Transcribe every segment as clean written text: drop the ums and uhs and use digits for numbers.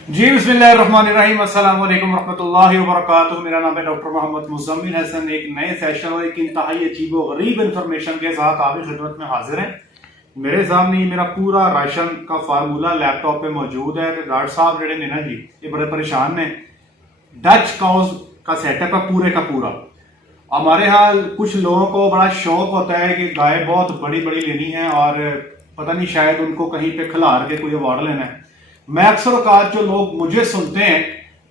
जी बिस्मिल्लाहिर्रहमानिर्रहीम, अस्सलाम वालेकुम रहमतुल्लाहि व बरकातुहू। मेरा नाम है डॉक्टर मोहम्मद मुज़म्मिल हसन। एक नए सेशन और एक इंतहाई अजीब व गरीब इंफॉर्मेशन के साथ आपकी खिदमत में हाजिर है। मेरे सामने मेरा पूरा राशन का फार्मूला लैपटॉप पे मौजूद है। डॉक्टर साहब जेडे ने ना जी, ये बड़े परेशान ने। डच काउज का सेटअप है पूरे का पूरा। हमारे यहाँ कुछ लोगों को बड़ा शौक होता है कि गाय बहुत बड़ी बड़ी लेनी है और पता नहीं शायद उनको कहीं पे खिलार के कोई अवार्ड लेना है। मैं अक्सर औकात जो लोग मुझे सुनते हैं,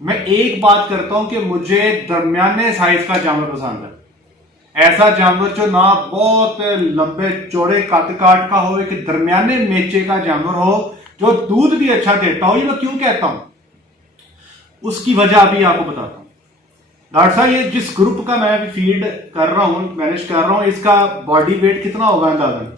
मैं एक बात करता हूं कि मुझे दरमियाने साइज का जानवर पसंद है। ऐसा जानवर जो ना बहुत लंबे चौड़े कद काट का हो, एक दरमियाने मेचे का जानवर हो जो दूध भी अच्छा देता हो। ये मैं क्यों कहता हूं, उसकी वजह अभी आपको बताता हूं। डॉक्टर साहब, ये जिस ग्रुप का मैं अभी फीड कर रहा हूं, मैनेज कर रहा हूं, इसका बॉडी वेट कितना होगा अंदाजन?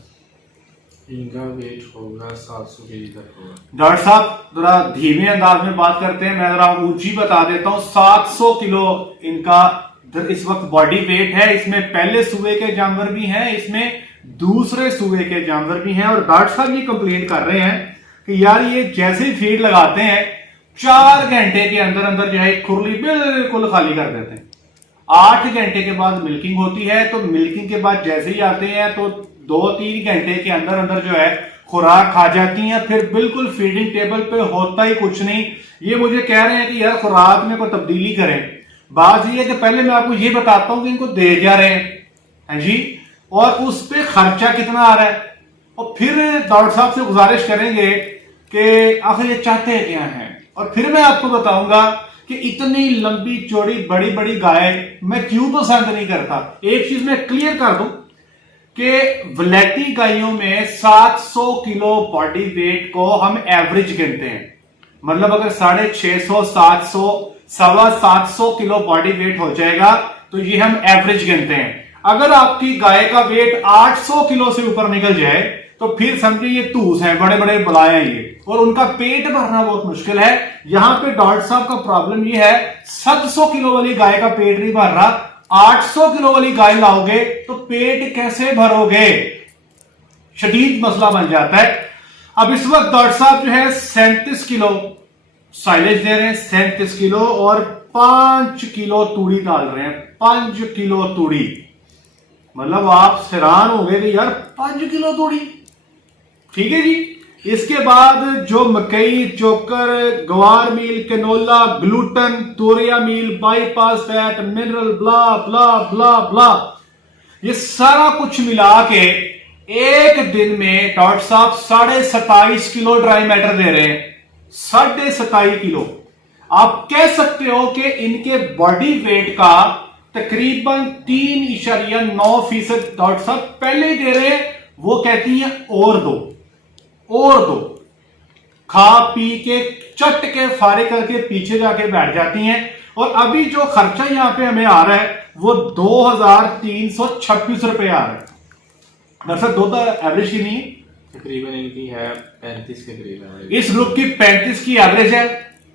इनका वेट होगा 700 केजी तक होगा। डॉक्टर साहब जरा धीमे अंदाज में बात करते हैं, मैं जरा ऊंची बता देता हूं। 700 किलो इनका इस वक्त बॉडी वेट है। इसमें पहले सूबे के जानवर भी हैं, इसमें दूसरे सूबे के जानवर भी हैं। और डॉक्टर साहब ये कंप्लेंट कर रहे हैं कि यार ये जैसे ही फीड लगाते हैं 4 घंटे के अंदर अंदर जो है खुरली बिल्कुल खाली कर देते हैं। 8 घंटे के बाद मिल्किंग होती है, तो मिल्किंग के बाद जैसे ही आते हैं तो 2-3 घंटे के अंदर अंदर जो है खुराक खा जाती हैं। फिर बिल्कुल फीडिंग टेबल पे होता ही कुछ नहीं। ये मुझे कह रहे हैं कि यार खुराक में कोई तब्दीली करें। बात ये है कि पहले मैं आपको ये बताता हूं कि इनको दे क्या रहे हैं जी, और उस पर खर्चा कितना आ रहा है, और फिर डॉक्टर साहब से गुजारिश करेंगे कि आखिर ये चाहते क्या हैं। और फिर मैं आपको बताऊंगा कि इतनी लंबी चौड़ी बड़ी बड़ी गाय मैं क्यों पसंद नहीं करता। एक चीज मैं क्लियर कर दूं कि वलैती गायों में 700 किलो बॉडी वेट को हम एवरेज गिनते हैं। मतलब अगर 650, 700, 750 किलो बॉडी वेट हो जाएगा तो ये हम एवरेज गिनते हैं। अगर आपकी गाय का वेट 800 किलो से ऊपर निकल जाए तो फिर समझिए ये तूस है, बड़े बड़े बलाए हैं ये, और उनका पेट भरना बहुत मुश्किल है। यहां पे डॉक्टर साहब का प्रॉब्लम ये है 700 किलो वाली गाय का पेट नहीं भर रहा, 800 किलो वाली गाय लाओगे तो पेट कैसे भरोगे, शदीद मसला बन जाता है। अब इस वक्त डॉक्टर साहब जो है 37 किलो साइलेज दे रहे हैं, 37 किलो, और 5 किलो तूड़ी डाल रहे हैं। 5 किलो तूड़ी, मतलब आप हैरान हो गए कि यार 5 किलो तूड़ी, ठीक है जी। इसके बाद जो मकई, चोकर, गवार मील, कैनोला, ग्लूटन, तोरिया मील, बाईपास फैट, मिनरल, ब्ला ब्ला ब्ला ब्ला, ये सारा कुछ मिला के एक दिन में डॉक्टर साहब 27.5 किलो ड्राई मैटर दे रहे हैं। 27.5 किलो। आप कह सकते हो कि इनके बॉडी वेट का तकरीबन 3.9% डॉक्टर साहब पहले ही दे रहे हैं। वो कहती हैं और दो, और दो, खा पी के चट के फारे करके पीछे जाके बैठ जाती हैं। और अभी जो खर्चा यहां पे हमें आ रहा है वो 2326 रुपए आ रहा है। दरअसल दो एवरेज की नहीं है, तकरीबन इनकी है 35 के करीब है। इस ग्रुप की 35 की एवरेज है।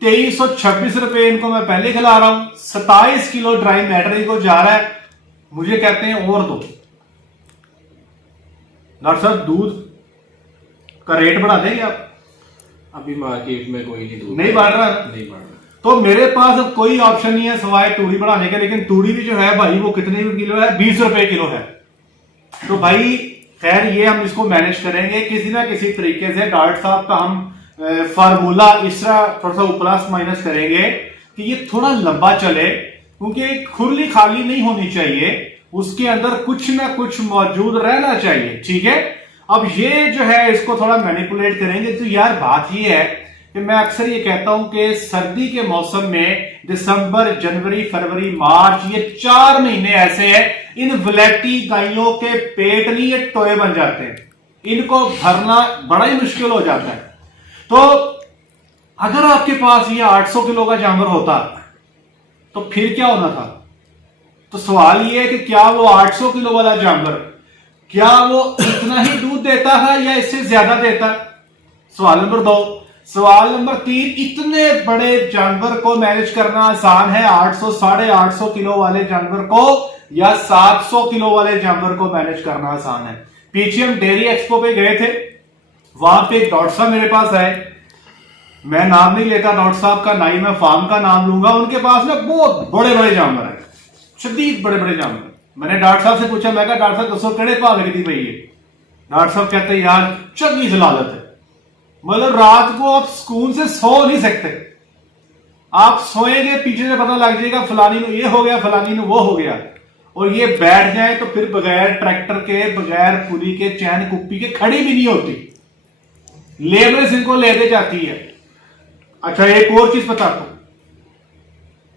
2326 रुपए इनको मैं पहले खिला रहा हूं। 27 किलो ड्राई मैटर को जा रहा है। मुझे कहते हैं और दो। डॉक्टर साहब दूध का रेट बढ़ा देंगे आप? अभी मार्केट में कोई नहीं दूध नहीं बढ़ रहा, नहीं बढ़ रहा। तो मेरे पास अब कोई ऑप्शन नहीं है सिवाय तूड़ी बढ़ाने के। लेकिन तूड़ी भी जो है भाई वो कितने किलो है? 20 रुपए किलो है। तो भाई खैर ये हम इसको मैनेज करेंगे किसी ना किसी तरीके से। डॉक्टर साहब का हम फार्मूला इस तरह थोड़ा सा प्लस माइनस करेंगे कि ये थोड़ा लंबा चले, क्योंकि खुरली खाली नहीं होनी चाहिए, उसके अंदर कुछ ना कुछ मौजूद रहना चाहिए, ठीक है। अब ये जो है इसको थोड़ा मैनिपुलेट करेंगे। तो यार बात ये है कि मैं अक्सर ये कहता हूं कि सर्दी के मौसम में दिसंबर, जनवरी, फरवरी, मार्च, ये 4 महीने ऐसे हैं, इन वलैती गायों के पेट नहीं ये टोए बन जाते हैं, इनको भरना बड़ा ही मुश्किल हो जाता है। तो अगर आपके पास ये 800 किलो का जानवर होता तो फिर क्या होना था? तो सवाल ये है कि क्या वो 800 किलो वाला जानवर क्या वो इतना ही दूध देता है या इससे ज्यादा देता? सवाल नंबर 2। सवाल नंबर 3, इतने बड़े जानवर को मैनेज करना आसान है 800, 850 किलो वाले जानवर को, या 700 किलो वाले जानवर को मैनेज करना आसान है? पीछे हम डेयरी एक्सपो पे गए थे, वहां पे एक डॉक्टर साहब मेरे पास आए, मैं नाम नहीं लेता डॉक्टर साहब का, ना ही मैं फार्म का नाम लूंगा। उनके पास ना बहुत बड़े बड़े जानवर है, शदीद बड़े बड़े जानवर। मैंने डॉक्टर साहब से पूछा, मैं कहा डॉक्टर साहब दसो केड़े भाव लगती पई है? डॉक्टर साहब कहते हैं यार चंगी जलालत है, मतलब रात को आप सुकून से सो नहीं सकते। आप सोएंगे पीछे से पता लग जाएगा फलानी नु ये हो गया, फलानी नु वो हो गया, और ये बैठ जाए तो फिर बगैर ट्रैक्टर के, बगैर पुली के, चैन कुप्पी के खड़ी भी नहीं होती, लेबर इनको लेके जाती है। अच्छा एक और चीज बता दो,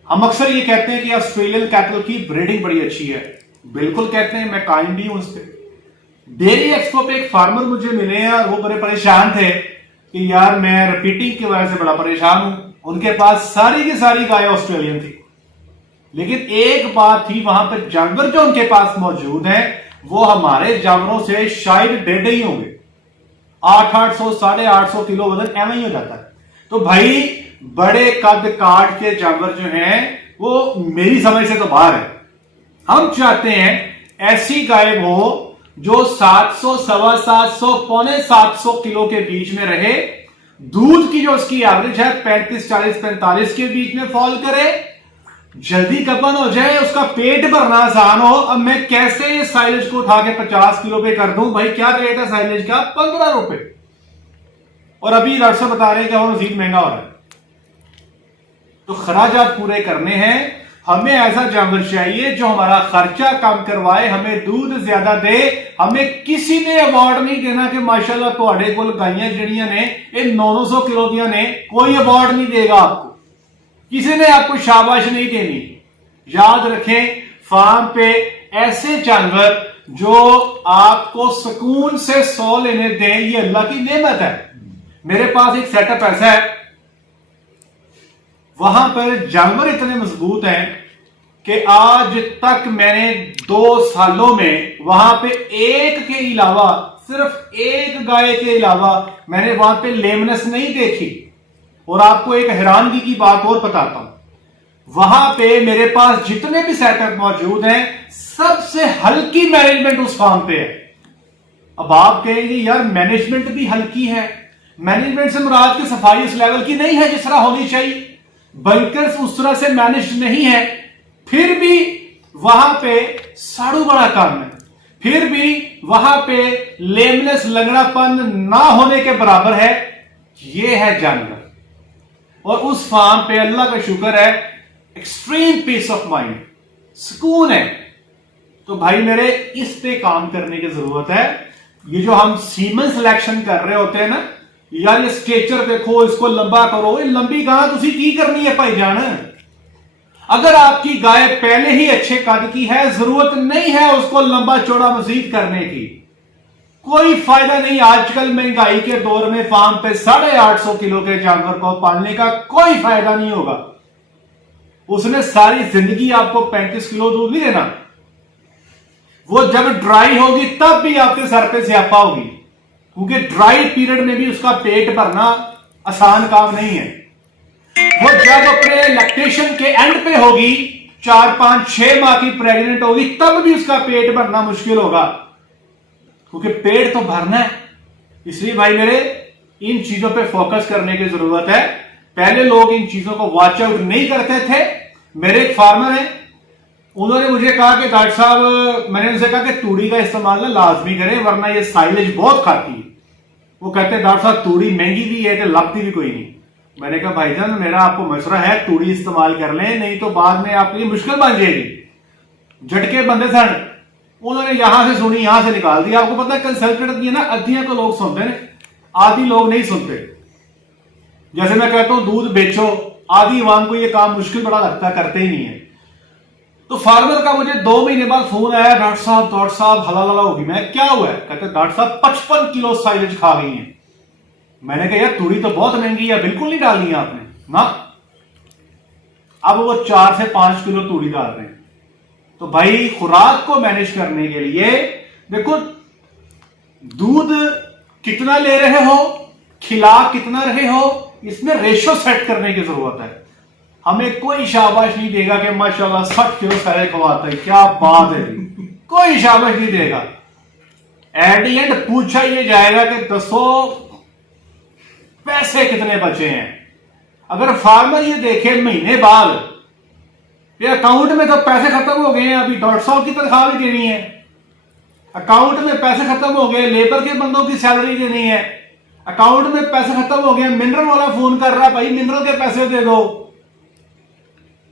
हम अक्सर ये कहते हैं कि ऑस्ट्रेलियन कैटल की ब्रीडिंग बड़ी अच्छी है, बिल्कुल कहते हैं, मैं कायम भी हूं उस पर। डेयरी एक्सपो पे एक फार्मर मुझे मिले हैं और वो बड़े परेशान थे कि यार मैं रिपीटिंग की वजह से बड़ा परेशान हूं। उनके पास सारी की सारी गाय ऑस्ट्रेलियन थी, लेकिन एक बात थी, वहां पर जानवर जो उनके पास मौजूद हैं वो हमारे जानवरों से शायद डेढ़ ही होंगे। 800 850 किलो वजन एवं ही हो जाता है। तो भाई बड़े कद काट के जानवर जो हैं वो मेरी समझ से तो बाहर है। हम चाहते हैं ऐसी गाय हो जो 700 सवा 700 पौने 700 किलो के बीच में रहे, दूध की जो उसकी एवरेज है 35 40 45 के बीच में फॉल करे, जल्दी कपन हो जाए, उसका पेट भरना आसान हो। अब मैं कैसे साइलेज को उठा के 50 किलो पे कर दूं? भाई क्या रेट है साइलेज का? 15 रुपए, और अभी डॉक्टर साहब बता रहे हैं कि और मजीद महंगा हो रहा है। तो खराजात पूरे करने हैं, हमें ऐसा जानवर चाहिए जो हमारा खर्चा कम करवाए, हमें दूध ज्यादा दे। हमें किसी ने अवार्ड नहीं देना कि माशाल्लाह तुहाडे कोल गाइयां जड़ियां ने ये 900 किलो दियां ने, कोई अवार्ड नहीं देगा आपको, किसी ने आपको शाबाश नहीं देनी। याद रखें, फार्म पे ऐसे जानवर जो आपको सुकून से सो लेने दें, ये अल्लाह की नेमत है। मेरे पास एक सेटअप ऐसा है, वहां पर जानवर इतने मजबूत हैं कि आज तक मैंने 2 सालों में वहां पे एक के अलावा, सिर्फ एक गाय के अलावा मैंने वहां पे लेमनेस नहीं देखी। और आपको एक हैरानगी की बात और बताता हूं, वहां पे मेरे पास जितने भी सेटअप मौजूद हैं सबसे हल्की मैनेजमेंट उस फार्म पे है। अब आप कहेंगे यार मैनेजमेंट भी हल्की है, मैनेजमेंट से मुराद की सफाई उस लेवल की नहीं है जिस तरह होनी चाहिए, बंकर्स उस तरह से मैनेज नहीं है, फिर भी वहां पे साड़ू बड़ा काम है, फिर भी वहां पे लेमनेस लंगड़ापन ना होने के बराबर है। ये है जानवर, और उस फार्म पे अल्लाह का शुक्र है एक्सट्रीम पीस ऑफ माइंड, सुकून है। तो भाई मेरे इस पे काम करने की जरूरत है। ये जो हम सीमन सिलेक्शन कर रहे होते हैं ना, यार ये स्ट्रेचर देखो, इसको लंबा करो, ये लंबी गां तुसी की करनी है भाईजान? अगर आपकी गाय पहले ही अच्छे कद की है, जरूरत नहीं है उसको लंबा चौड़ा मजीद करने की, कोई फायदा नहीं। आजकल महंगाई के दौर में फार्म पे 850 किलो के जानवर को पालने का कोई फायदा नहीं होगा। उसने सारी जिंदगी आपको 35 किलो दूध नहीं देना, वो जब ड्राई होगी तब भी आपके सर पे स्यापा होगी, क्योंकि ड्राई पीरियड में भी उसका पेट भरना आसान काम नहीं है। वो जब अपने लैक्टेशन के एंड पे होगी, 4 5 6 माह की प्रेग्नेंट होगी, तब भी उसका पेट भरना मुश्किल होगा, क्योंकि पेट तो भरना है। इसलिए भाई मेरे इन चीजों पे फोकस करने की जरूरत है। पहले लोग इन चीजों को वॉच आउट नहीं करते थे। मेरे एक फार्मर हैं, उन्होंने मुझे कहा कि डॉक्टर साहब, मैंने उनसे कहा कि तूड़ी का इस्तेमाल ना लाजमी करें वरना ये साइलेज बहुत खाती है। वो कहते हैं डॉक्टर साहब तूड़ी महंगी भी है तो लगती भी कोई नहीं। मैंने कहा भाईजान मेरा आपको मशवरा है, तूड़ी इस्तेमाल कर लें, नहीं तो बाद में आपके लिए मुश्किल बन जाएगी। झटके बंदे सन, उन्होंने यहां से सुनी यहां से निकाल दिया। आपको पता है कंसल्टेंट की ना अद्धियां तो लोग सुनते हैं, आधी लोग नहीं सुनते। जैसे मैं कहता हूं दूध बेचो, आधी अवाम को यह काम मुश्किल बड़ा लगता, करते ही नहीं है। तो फार्मर का मुझे 2 महीने बाद फोन आया, डॉक्टर साहब हला होगी। मैं क्या हुआ है? कहते डॉक्टर साहब 55 किलो साइलेज खा गई है। मैंने कहा यार तूड़ी तो बहुत महंगी है, बिल्कुल नहीं डालनी है आपने ना। अब वो 4 से 5 किलो तूड़ी डाल रहे हैं। तो भाई खुराक को मैनेज करने के लिए देखो, दूध कितना ले रहे हो, खिला कितना रहे हो, इसमें रेशो सेट करने की जरूरत है। हमें कोई शाबाश नहीं देगा कि माशाल्लाह 60 किलो सारे खवाता है, क्या बात है, कोई शाबाश नहीं देगा। एट द एंड पूछा ये जाएगा कि दसो पैसे कितने बचे हैं। अगर फार्मर ये देखे महीने बाद ये अकाउंट में तो पैसे खत्म हो गए हैं, अभी $150 की तनख्वाह भी देनी है, अकाउंट में पैसे खत्म हो गए, लेबर के बंदों की सैलरी देनी है, अकाउंट में पैसे खत्म हो गए, मिनरल वाला फोन कर रहा है भाई मिनरल के पैसे दे दो,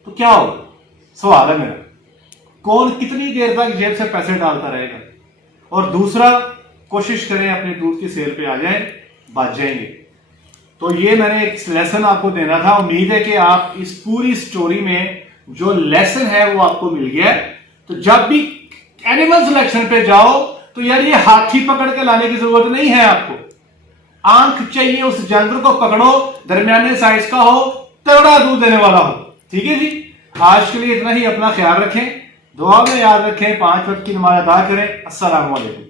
तो क्या होगा? सवाल है मेरा, कौन कितनी देर तक जेब से पैसे डालता रहेगा? और दूसरा, कोशिश करें अपने दूध की सेल पे आ जाएं, बच जाएंगे। तो ये मैंने एक लेसन आपको देना था। उम्मीद है कि आप इस पूरी स्टोरी में जो लेसन है वो आपको मिल गया है। तो जब भी एनिमल सिलेक्शन पे जाओ तो यार ये हाथी पकड़ के लाने की जरूरत नहीं है आपको, आंख चाहिए उस जानवर को पकड़ो, दरमियाने साइज का हो, तगड़ा दूध देने वाला हो। ठीक है जी, आज के लिए इतना ही। अपना ख्याल रखें, दुआ में याद रखें, 5 वक्त की नमाज अदा करें। अस्सलाम वालेकुम।